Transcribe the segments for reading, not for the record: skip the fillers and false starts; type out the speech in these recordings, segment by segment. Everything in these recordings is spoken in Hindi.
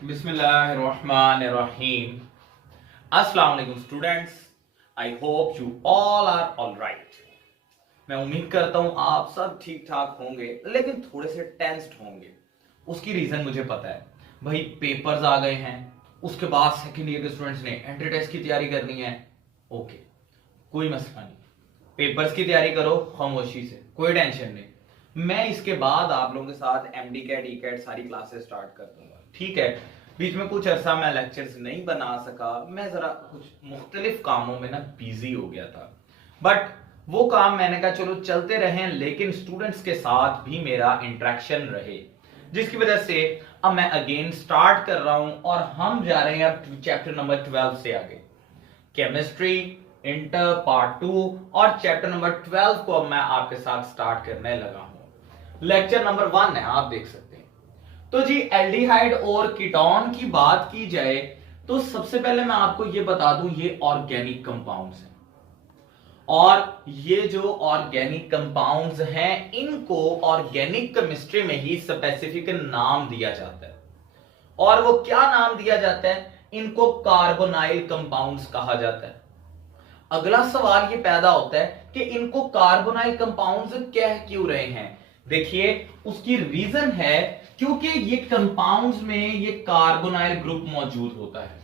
बिस्मिल्लाहिर्रहमानिर्रहीम। अस्सलाम वालेकुम students, I hope you all are all right. मैं उम्मीद करता हूं आप सब ठीक ठाक होंगे, लेकिन थोड़े से टेंस्ड होंगे। उसकी रीजन मुझे पता है भाई, पेपर्स आ गए हैं, उसके बाद सेकेंड ईयर के स्टूडेंट्स ने एंट्री टेस्ट की तैयारी करनी है। ओके, कोई मसला नहीं, पेपर्स की तैयारी करो खामोशी से, कोई टेंशन नहीं। मैं इसके बाद आप लोगों के साथ एमडी कैट ई कैट सारी क्लासेस स्टार्ट कर दूंगा, ठीक है। बीच में कुछ अरसा मैं लेक्चर्स नहीं बना सका, मैं जरा कुछ मुख्तलिफ कामों में ना बिजी हो गया था, बट वो काम मैंने कहा चलो चलते रहें, लेकिन स्टूडेंट्स के साथ भी मेरा इंटरेक्शन रहे, जिसकी वजह से अब मैं अगेन स्टार्ट कर रहा हूं और हम जा रहे हैं अब चैप्टर नंबर 12 से आगे। केमिस्ट्री इंटर पार्ट 2 और चैप्टर नंबर 12 को अब मैं आपके साथ स्टार्ट करने लगा हूं। लेक्चर नंबर 1 है, आप देख सकते हैं। तो जी एल्डिहाइड और कीटोन की बात की जाए तो सबसे पहले मैं आपको यह बता दूं, ये ऑर्गेनिक कंपाउंड्स हैं, और ये जो ऑर्गेनिक कंपाउंड्स हैं इनको ऑर्गेनिक केमिस्ट्री में ही स्पेसिफिक नाम दिया जाता है। और वो क्या नाम दिया जाता है? इनको कार्बोनाइल कंपाउंड्स कहा जाता है। अगला सवाल ये पैदा होता है कि इनको कार्बोनाइल कंपाउंड्स कह क्यों रहे हैं? देखिए, उसकी रीजन है क्योंकि ये कंपाउंड्स में ये कार्बोनाइल ग्रुप मौजूद होता है।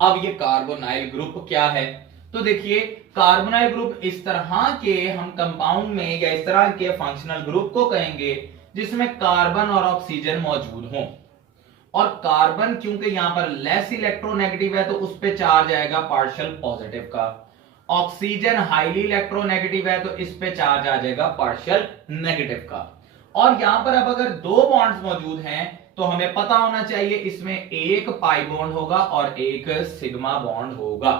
अब ये कार्बोनाइल ग्रुप क्या है? तो देखिए, कार्बोनाइल ग्रुप इस तरह के हम कंपाउंड में या इस तरह के फंक्शनल ग्रुप को कहेंगे जिसमें कार्बन और ऑक्सीजन मौजूद हों। और कार्बन क्योंकि यहां पर लेस इलेक्ट्रोनेगेटिव है तो उस पे चार्ज आएगा पार्शियल पॉजिटिव का। ऑक्सीजन हाईली इलेक्ट्रोनेगेटिव है तो इस पे चार्ज आ जाएगा पार्शियल नेगेटिव का। और यहां पर अब अगर दो बॉन्ड्स मौजूद हैं तो हमें पता होना चाहिए इसमें एक पाई बॉन्ड होगा और एक सिग्मा बॉन्ड होगा।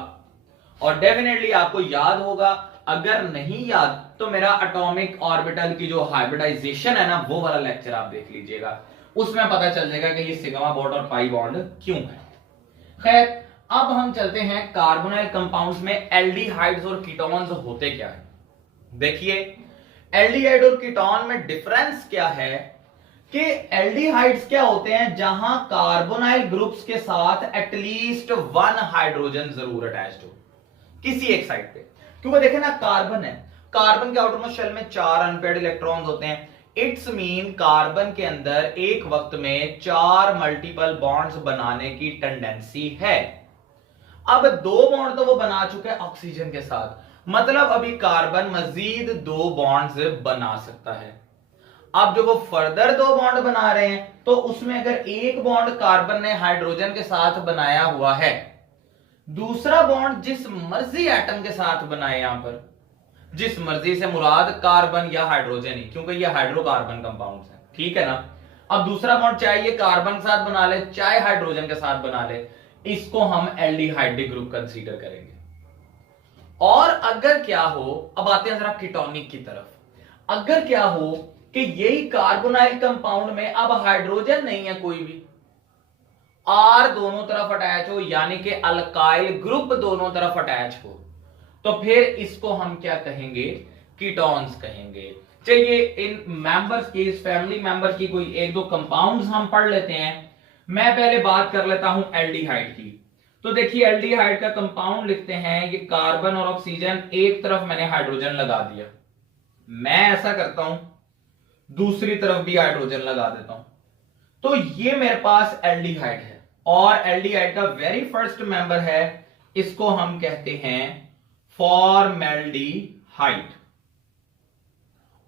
और डेफिनेटली आपको याद होगा, अगर नहीं याद तो मेरा एटॉमिक ऑर्बिटल की जो हाइब्रिडाइजेशन है ना, वो वाला लेक्चर आप देख लीजिएगा, उसमें पता चल जाएगा कि ये सिग्मा बॉन्ड और पाई बॉन्ड क्यों है। खैर, अब हम चलते हैं कार्बोनाइल कंपाउंड्स में एल्डिहाइड्स और कीटोन्स होते क्या है। देखिए, एल्डिहाइड और कीटोन में डिफरेंस क्या है कि एल्डिहाइड्स क्या होते हैं जहां कार्बोनाइल ग्रुप्स के साथ एटलीस्ट 1 हाइड्रोजन जरूर अटैच्ड हो किसी एक साइड पे। क्योंकि देखें ना, कार्बन है, कार्बन के आउटरमोस्ट शेल में 4 अनपेयर्ड इलेक्ट्रॉन्स होते हैं। इट्स मीन कार्बन के अंदर एक वक्त में 4 मल्टीपल बॉन्ड्स बनाने की टेंडेंसी है। अब 2 बॉन्ड तो वो बना चुका है ऑक्सीजन के साथ, मतलब अभी कार्बन मजीद 2 बॉन्ड्स बना सकता है। अब जो वो फर्दर 2 बॉन्ड बना रहे हैं तो उसमें अगर एक बॉन्ड कार्बन ने हाइड्रोजन के साथ बनाया हुआ है, दूसरा बॉन्ड जिस मर्जी एटम के साथ बनाए, यहां पर जिस मर्जी से मुराद कार्बन या हाइड्रोजन ही, क्योंकि ये हाइड्रोकार्बन कंपाउंड्स हैं, ठीक है ना। अब दूसरा बॉन्ड चाहे ये कार्बन के साथ बना ले चाहे हाइड्रोजन के साथ बना ले, इसको हम एल्डिहाइड ग्रुप कंसीडर करेंगे। और अगर क्या हो, अब आते हैं जरा कीटोनिक की तरफ, अगर क्या हो कि यही कार्बोनाइल कंपाउंड में अब हाइड्रोजन नहीं है कोई भी, आर दोनों तरफ अटैच हो, यानी कि अल्काइल ग्रुप दोनों तरफ अटैच हो, तो फिर इसको हम क्या कहेंगे? कीटोन्स कहेंगे। चलिए, इन मेंबर्स की, इस फैमिली मेंबर की कोई एक दो कंपाउंड्स हम पढ़ लेते हैं। मैं पहले बात कर लेता हूं एल्डिहाइड की। तो देखिए, एल्डिहाइड का कंपाउंड लिखते हैं, ये कार्बन और ऑक्सीजन, एक तरफ मैंने हाइड्रोजन लगा दिया, मैं ऐसा करता हूं दूसरी तरफ भी हाइड्रोजन लगा देता हूं, तो ये मेरे पास एल्डिहाइड है। और एल्डिहाइड का वेरी फर्स्ट मेंबर है, इसको हम कहते हैं फॉर्मेल्डिहाइड।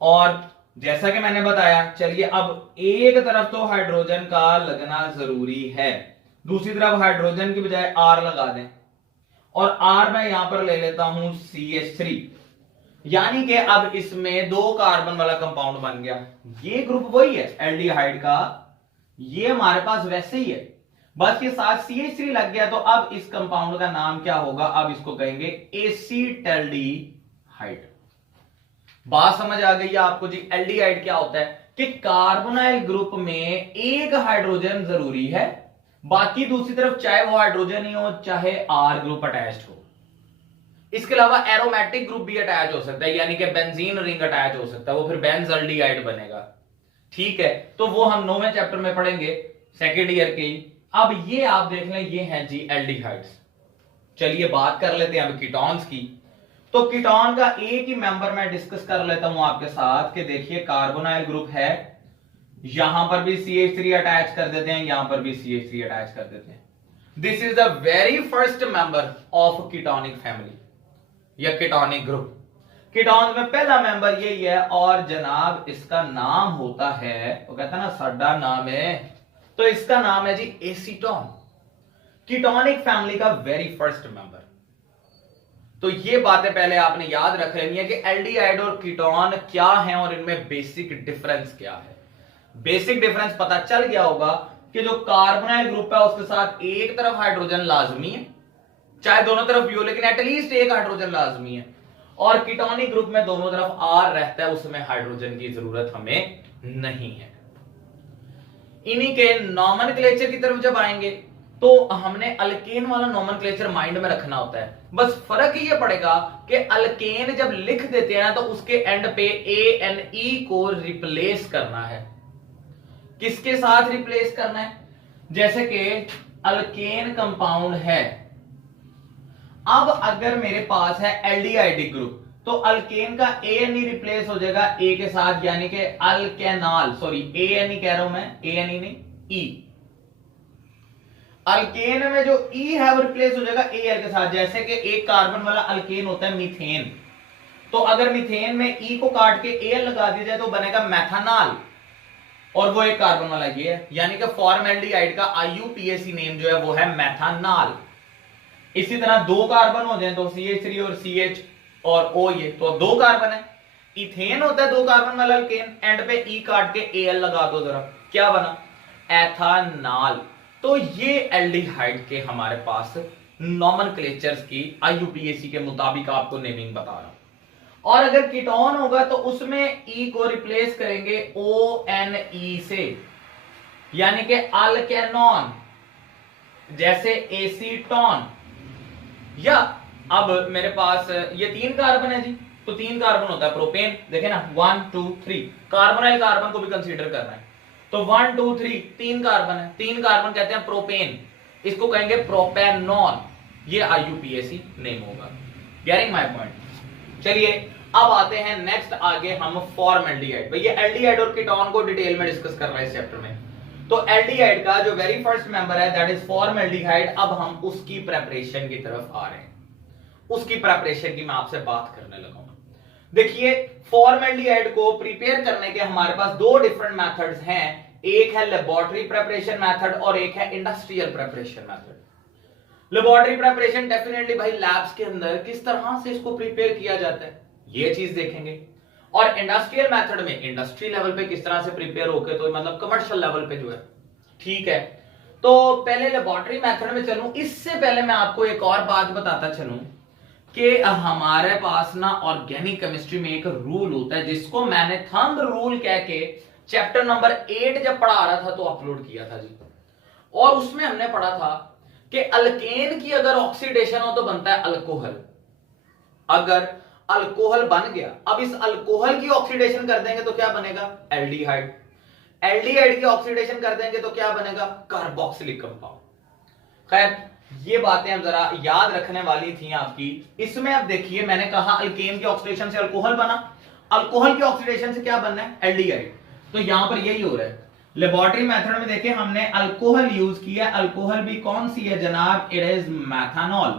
और जैसा कि मैंने बताया, चलिए अब एक तरफ तो हाइड्रोजन का लगना जरूरी है, दूसरी तरफ हाइड्रोजन की बजाय आर लगा दें, और आर मैं यहां पर ले लेता हूं CH3, यानी कि अब इसमें 2 कार्बन वाला कंपाउंड बन गया। ये ग्रुप वही है एल्डिहाइड का, ये हमारे पास वैसे ही है, बस ये साथ CH3 लग गया, तो अब इस कंपाउंड का नाम क्या होगा? अब इसको कहेंगे एसीटल्डिहाइड। बात समझ आ गई है आपको जी? एल्डिहाइड क्या होता है कि कार्बोनाइल ग्रुप में एक हाइड्रोजन जरूरी है, बाकी दूसरी तरफ चाहे वो हाइड्रोजन ही हो चाहे आर ग्रुप अटैच्ड हो। इसके अलावा एरोमेटिक ग्रुप भी अटैच हो सकता है, यानी कि बेंजीन रिंग अटैच हो सकता है, वो फिर बेंजल्डिहाइड बनेगा, ठीक है। तो वो हम 9वें चैप्टर में पढ़ेंगे, सेकेंड ईयर के ही। अब ये आप देख लें, ये हैं जी एल्डिहाइड्स। चलिए बात कर लेते हैं अब कीटोन्स की। तो कीटोन का एक ही मेंबर मैं डिस्कस कर लेता हूं आपके साथ कि देखिए कार्बोनाइल ग्रुप है, यहां पर भी CH3 अटैच कर देते हैं, यहां पर भी CH3 अटैच कर देते हैं। This is the very first member of ketonic family या कीटोनिक ग्रुप। कीटोन में पहला मेंबर यही है और जनाब इसका नाम होता है, वो कहता है ना साडा नाम है, तो इसका नाम है जी एसीटोन, कीटोनिक फैमिली का वेरी फर्स्ट मेंबर। तो ये बातें पहले आपने याद रख लेनी है कि एल्डिहाइड और कीटोन क्या है और इनमें बेसिक डिफरेंस क्या है। बेसिक डिफरेंस पता चल गया होगा कि जो कार्बोनाइल ग्रुप है उसके साथ एक तरफ हाइड्रोजन लाजमी है, चाहे दोनों तरफ भी हो लेकिन एटलीस्ट एक हाइड्रोजन लाजमी है, और कीटोनिक ग्रुप में दोनों तरफ R रहता है, उसमें हाइड्रोजन की जरूरत हमें नहीं है। इन्हीं के नॉमेनक्लेचर की तरफ जब आएंगे तो हमने अल्केन वाला नॉमेनक्लेचर माइंड में रखना होता है। बस फर्क ये पड़ेगा कि अल्केन जब लिख देते हैं ना तो उसके एंड पे ANE को रिप्लेस करना है। किसके साथ रिप्लेस करना है? जैसे कि अल्केन कंपाउंड है, अब अगर मेरे पास है एल्डिहाइडिक ग्रुप तो अल्केन का ANE रिप्लेस हो जाएगा A के साथ, यानी कि अल्केनॉल, सॉरी ANE कह रहा हूं मैं, ANE नहीं E। अल्केन में जो E है वो रिप्लेस हो जाएगा Al के साथ। जैसे कि एक कार्बन वाला अल्केन होता है मीथेन, तो अगर मीथेन में E को काट के Al लगा दिया जाए तो बनेगा मैथानॉल, और वो एक कार्बन वाला ये है, यानी कि फॉर्मल्डिहाइड का IUPAC नेम जो है वो है मैथानॉल। इसी तरह दो कार्बन हो जाए तो CH3 और CH और O, ये तो दो कार्बन है। इथेन होता है दो कार्बन वाला अल्केन, एंड पे E काट के Al लगा दो, जरा क्या बना? एथानॉल। तो ये एल्डिहाइड के हमारे पास नॉमेनक्लेचर्स की IUPAC के मुताबिक आपको नेमिंग बता रहा हूं। और अगर कीटोन होगा तो उसमें E को रिप्लेस करेंगे ONE से, यानी कि अल्केनॉन, जैसे एसीटोन। या अब मेरे पास ये तीन कार्बन है जी, तो तीन कार्बन होता है प्रोपेन, देखे ना 1 2 3, कार्बोनाइल कार्बन को भी कंसीडर करना है, तो 1 2 3 तीन कार्बन है, तीन कार्बन कहते हैं प्रोपेन, इसको कहेंगे प्रोपेनॉन, ये IUPAC नेम होगा। Getting my point? चलिए अब आते हैं नेक्स्ट, आगे हम फॉर्मल्डिहाइड। भैया एल्डिहाइड और कीटोन को डिटेल में डिस्कस कर रहे हैं इस चैप्टर में। तो एल्डिहाइड का जो वेरी फर्स्ट मेंबर है दैट इज फॉर्मल्डिहाइड। अब हम उसकी प्रेपरेशन की तरफ आ रहे हैं, उसकी प्रेपरेशन की मैं आपसे बात करने लगा हूं। देखिए फॉर्मल्डिहाइड को प्रिपेयर करने के हमारे पास दो डिफरेंट मेथड्स हैं, एक है लेबोरेटरी प्रेपरेशन मेथड और एक है industrial preparation method. Laboratory preparation definitely भाई लैब्स के अंदर किस तरह से इसको प्रिपेयर किया जाता है ये चीज देखेंगे, और इंडस्ट्रियल मेथड में इंडस्ट्री लेवल पे किस तरह से प्रिपेयर होके, तो मतलब कमर्शियल लेवल पे जो है, ठीक है। तो पहले लेबोरेटरी मेथड में चलूं, इससे पहले मैं आपको एक और बात बताता चलूं कि हमारे पास ना ऑर्गेनिक केमिस्ट्री में एक रूल होता है जिसको मैंने थंब रूल कह के चैप्टर नंबर 8 जब पढ़ा रहा था तो अपलोड किया था जी, और उसमें हमने पढ़ा था कि अल्केन की अगर ऑक्सीडेशन हो तो बनता है अल्कोहल। अगर अल्कोहल बन गया, अब इस अल्कोहल की ऑक्सीडेशन कर देंगे तो क्या बनेगा? एल्डिहाइड। एल्डिहाइड की ऑक्सीडेशन कर देंगे तो क्या बनेगा? Carboxylic compound. खैर ये बातें अब जरा याद रखने वाली थी आपकी। इसमें अब देखिए मैंने कहा अल्केन की ऑक्सीडेशन से अल्कोहल बना, अल्कोहल की ऑक्सीडेशन से क्या बनना है? एल्डिहाइड। तो यहां पर यही हो रहा है। लेबोरेटरी मेथड में देखिए हमने अल्कोहल यूज किया, अल्कोहल भी कौन सी है जनाब? इट इज मैथानॉल,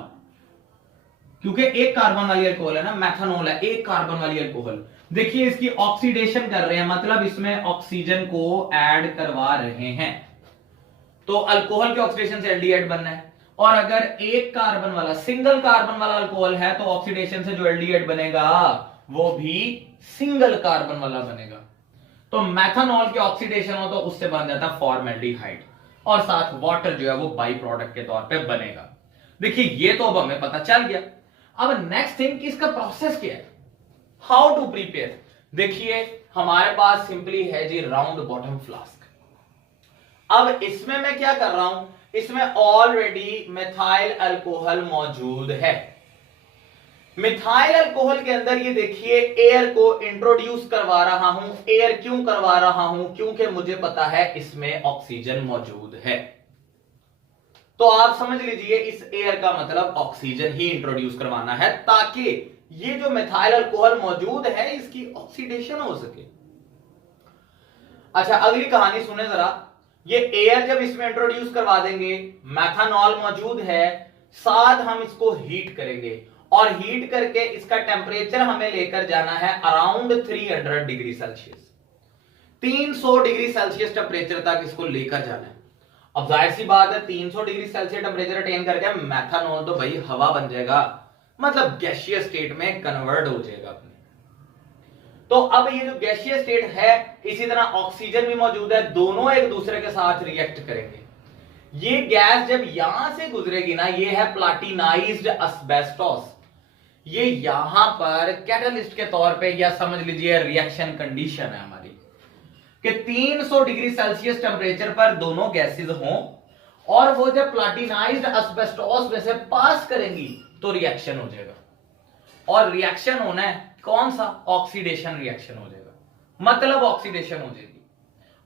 क्योंकि एक कार्बन वाली अल्कोहल है ना, मैथानॉल है एक कार्बन वाली अल्कोहल। देखिए इसकी ऑक्सीडेशन कर रहे हैं, मतलब इसमें ऑक्सीजन को ऐड करवा रहे हैं, तो अल्कोहल की ऑक्सीडेशन से एल्डिहाइड बनना है। और अगर एक कार्बन वाला सिंगल कार्बन वाला अल्कोहल है तो ऑक्सीडेशन से जो एल्डिहाइड बनेगा वो भी सिंगल कार्बन वाला बनेगा। तो मैथानॉल की ऑक्सीडेशन हो तो उससे बन जाता है फॉर्मल्डिहाइड, और साथ वाटर जो है वो बाई प्रोडक्ट के तौर पे बनेगा। देखिए ये तो अब हमें पता चल गया। अब नेक्स्ट थिंग कि इसका प्रोसेस क्या है, हाउ टू प्रिपेयर। देखिए हमारे पास सिंपली है जी राउंड बॉटम फ्लास्क। अब इसमें मैं क्या कर रहा हूं, इसमें ऑलरेडी मेथाइल अल्कोहल मौजूद है। मिथाइल अल्कोहल के अंदर ये देखिए एयर को इंट्रोड्यूस करवा रहा हूं। एयर क्यों करवा रहा हूं? क्योंकि मुझे पता है इसमें ऑक्सीजन मौजूद है। तो आप समझ लीजिए इस एयर का मतलब ऑक्सीजन ही इंट्रोड्यूस करवाना है ताकि ये जो मिथाइल अल्कोहल मौजूद है इसकी ऑक्सीडेशन हो सके। अच्छा, अगली कहानी सुने जरा। ये एयर जब इसमें इंट्रोड्यूस करवा देंगे, मेथनॉल मौजूद है, साथ हम इसको हीट करेंगे और हीट करके इसका टेम्परेचर हमें लेकर जाना है around 300 degree Celsius. 300 degree Celsius temperature तक इसको लेकर जाना है। अब जाहिर सी बात है 300 डिग्री सेल्सियस टेम्परेचर अटेन करके मेथनॉल तो भाई हवा बन जाएगा, मतलब गैसियस स्टेट में कन्वर्ट हो जाएगा अपने। तो अब ये जो गैसियस स्टेट है, इसी तरह ऑक्सीजन भी मौजूद है, दोनों एक दूसरे के साथ रिएक्ट करेंगे। ये गैस जब यहां से गुजरेगी ना, ये है प्लाटिनाइज्ड एस्बेस्टोस, ये यहां पर कैटलिस्ट के तौर पे या समझ लीजिए रिएक्शन कंडीशन है हमारी कि 300 डिग्री सेल्सियस टेम्परेचर पर दोनों गैसेस हों और वो जब प्लाटिनाइज्ड एस्बेस्टोस में से पास करेंगी तो रिएक्शन हो जाएगा। और रिएक्शन होना है कौन सा? ऑक्सीडेशन रिएक्शन हो जाएगा, मतलब ऑक्सीडेशन हो जाएगी।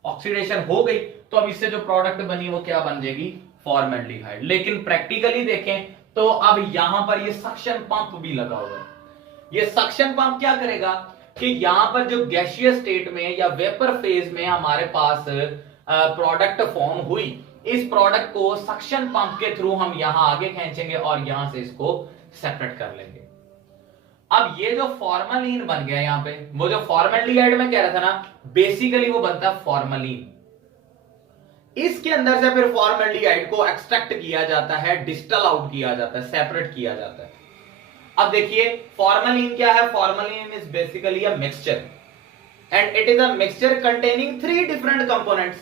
ऑक्सीडेशन हो गई तो अब इससे जो प्रोडक्ट बनी वो क्या बन जाएगी? फॉर्मल्डिहाइड। लेकिन प्रैक्टिकली देखें तो अब यहां पर ये सक्शन पंप भी लगा हुआ है। ये सक्शन पंप क्या करेगा कि यहां पर जो गैसियस स्टेट में या वेपर फेज में हमारे पास प्रोडक्ट फॉर्म हुई, इस प्रोडक्ट को सक्शन पंप के थ्रू हम यहां आगे खींचेंगे और यहां से इसको सेपरेट कर लेंगे। अब ये जो फॉर्मलिन बन गया यहां पे, वो जो फॉर्मल्डिहाइड में कह रहा था ना, बेसिकली वो बनता है फॉर्मलिन। इसके अंदर से फिर फॉर्मल्डिहाइड को एक्सट्रैक्ट किया जाता है, डिस्टल आउट किया जाता है, सेपरेट किया जाता है। अब देखिए फॉर्मलिन क्या है? Formalin is basically a mixture and it is a mixture containing 3 different components.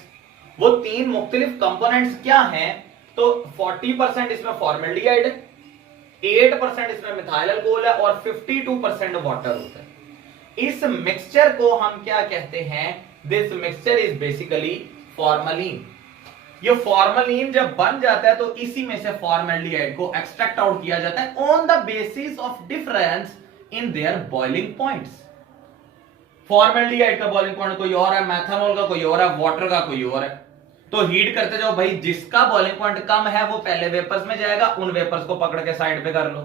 वो 3 मुख्तलिफ कंपोनेंट्स क्या हैं? तो 40% इसमें फॉर्मल्डिहाइड है, 8% इसमें मिथाइल अल्कोहल है और 52% वाटर होता है। इस मिक्सचर को हम क्या कहते हैं? This mixture is basically formalin. ये फॉर्मलिन जब बन जाता है तो इसी में से फॉर्मल्डिहाइड को एक्सट्रैक्ट आउट किया जाता है on the basis of difference in their boiling points. Formaldehyde का बॉइलिंग पॉइंट कोई और है, मेथनॉल का कोई और है, वाटर का कोई और है। तो हीट करते जाओ भाई, जिसका बॉइलिंग पॉइंट कम है वो पहले वेपर्स में जाएगा, उन वेपर्स को पकड़ के साइड पे कर लो।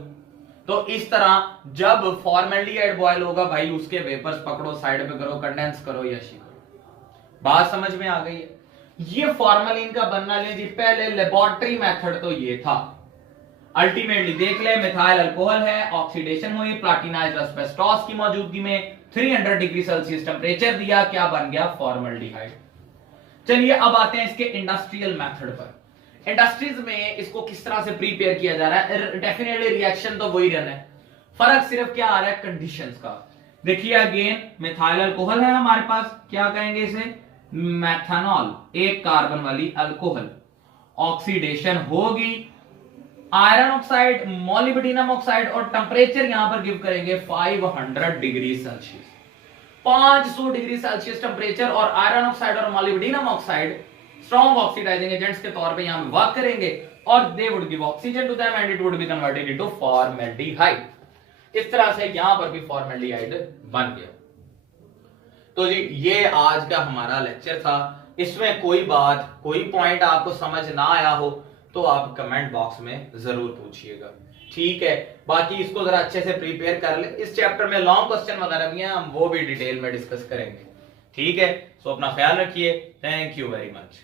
तो इस तरह जब फॉर्मल्डिहाइड बॉयल होगा भाई, उसके वेपर्स पकड़ो, साइड पे करो, कंडेंस करो या शी करो। बात समझ में आ गई है? ये फॉर्मलिन का बनना ले जी, पहले लेबोरेटरी मेथड तो ये था। अल्टीमेटली देख ले, मिथाइल अल्कोहल है, ऑक्सीडेशन हुई, प्लाटिनाइज्ड एस्बेस्टोस की मौजूदगी में 300 डिग्री सेल्सियस टेम्परेचर दिया, क्या बन गया? फॉर्मल्डिहाइड। चलिए अब आते हैं इसके इंडस्ट्रियल मेथड पर। इंडस्ट्रीज में इसको किस तरह से प्रिपेयर किया जा रहा है? डेफिनेटली रिएक्शन तो वही रहना है, फर्क सिर्फ क्या आ रहा है? कंडीशंस का। देखिए अगेन मिथाइल अल्कोहल है हमारे पास, क्या कहेंगे इसे? मेथनॉल, एक कार्बन वाली अल्कोहल। ऑक्सीडेशन होगी, आयरन ऑक्साइड, मोलिब्डेनम ऑक्साइड, और टेम्परेचर यहां पर गिव करेंगे 500 degree Celsius. 500 degree Celsius temperature और आयरन ऑक्साइड और molybdenum oxide strong oxidising agents के तौर पे यहां पे वर्क करेंगे और they would give oxygen to them and it would be converted into formaldehyde. इस तरह से यहां पर भी फॉर्मल्डिहाइड बन गया। तो जी ये आज का हमारा लेक्चर था। इसमें कोई बात, कोई पॉइंट आपको समझ ना आया हो तो आप कमेंट बॉक्स में जरूर पूछिएगा, ठीक है? बाकी इसको जरा अच्छे से प्रिपेयर कर ले। इस चैप्टर में लॉन्ग क्वेश्चन वगैरह भी हैं, हम वो भी डिटेल में डिस्कस करेंगे, ठीक है? सो अपना ख्याल रखिए। Thank you very much.